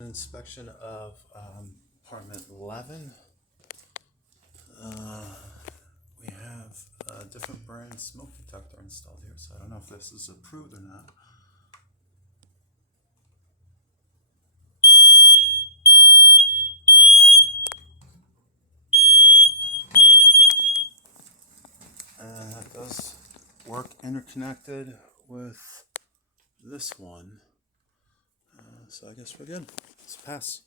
Inspection of apartment 11. We have a different brand smoke detector installed here, so I don't know if this is approved or not. And that does work interconnected with this one. So I guess we're good. Let's pass.